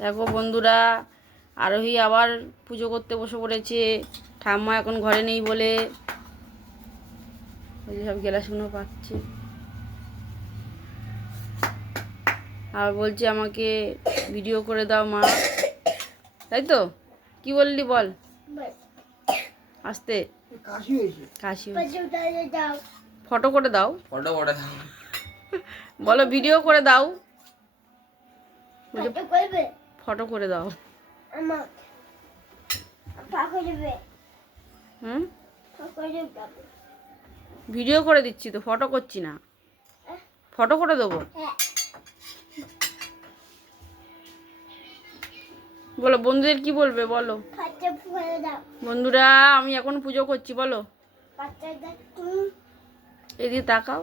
দেখো বন্ধুরা, আরোহী আবার পুজো করতে বসে পড়েছে। ঠাম্মা এখন ঘরে নেই বলে ওই যে সব গেলাশুনো পাচ্ছে। আর বলছে আমাকে ভিডিও করে দাও মা, তাই তো? কি বললি বল, আসতে কাশি ফটো করে দাও, বলো ভিডিও করে দাও, ফটো করে দাও। হুম, ভিডিও করে দিচ্ছি তো, ফটো করছি না। ফটো করে দেবো, বলো বন্ধুদের কি বলবে বলো। বন্ধুরা আমি এখন পুজো করছি, বলো। এদিকে তাকাও,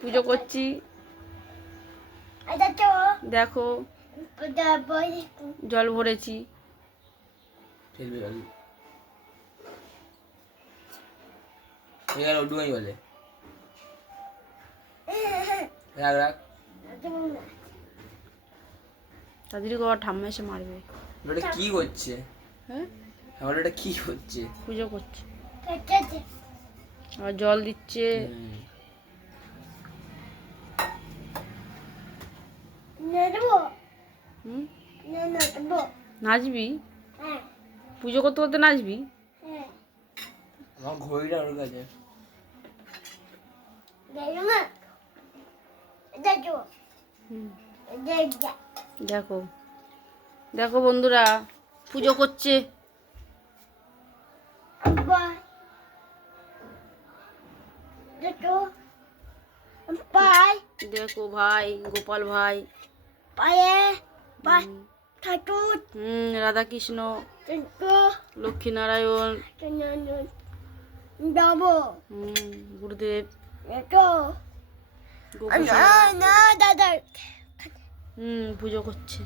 পুজো করছি দেখো, জল ভরেছি। বলে রাখ রাখ, তাদের ঘর ঠাম্মা এসে মারবে। ওটা কি হচ্ছে? হ্যাঁ, ওটা কি হচ্ছে? পুজো করছে আর জল দিচ্ছে। হুম, নাচবি? পুজো করতে করতে নাচবি? আমার ঘড়িটা ওর কাছে। দেখো দেখো বন্ধুরা, পুজো করছে। দেখো ভাই, গোপাল ভাই, রাধা কৃষ্ণ, লক্ষ্মীনারায়ণ, গুরুদেব, পুজো করছে।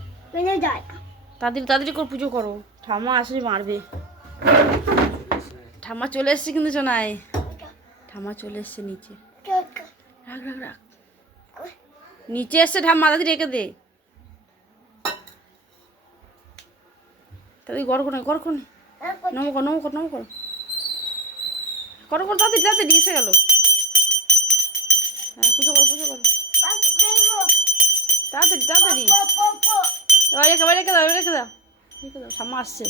তাড়াতাড়ি তাড়াতাড়ি করে পুজো করো, ঠাম্মা আসলে মারবে। ঠাম্মা চলে এসছে কিন্তু শোনায়, ঠাম্মা চলে এসছে নিচে। রাখ রাখ রাখ, নিচে এসছে ঠাম্মা, তাড়াতাড়ি রেখে দে। তাড়াতাড়ি গড় করে গড় করে নম কর নম কর নম কর করো করো, তাড়াতাড়ি তাড়াতাড়ি এসে গেল। হ্যাঁ, পুজো করো পুজো করো, তাড়াতাড়ি তাড়াতাড়ি। এবার রেখে রেখে দাও রেখে দাও রেখে দাও, ঠাম্মা আসছে।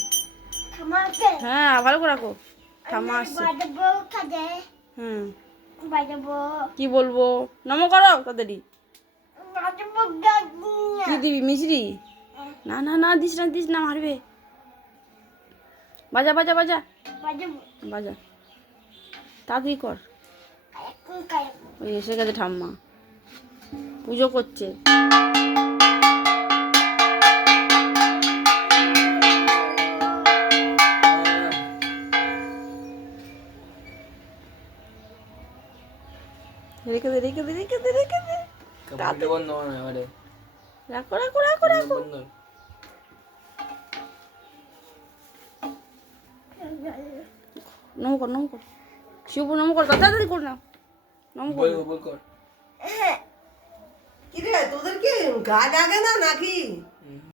হ্যাঁ ভালো করে রাখো, ঠাম্মা আসছে। হুম, কি বলবো, নম করো তাড়াতাড়ি। কি দিবি, মিশ্রি? না না না, দিস না দিস না, মারবে। বাজা বাজা বাজা বাজা, তাড়াতাড়ি কর। ওই এসে গেছে ঠাম্মা, পুজো করছে। রেখে দে রেখে দে রেখে দে রেখে দে, রাখো রাখো রাখো রাখো। নম কর নম কর, শিব নম কর, তাড়াতাড়ি কর না, নম কর। কি রে, তোদের কি গা লাগে না নাকি?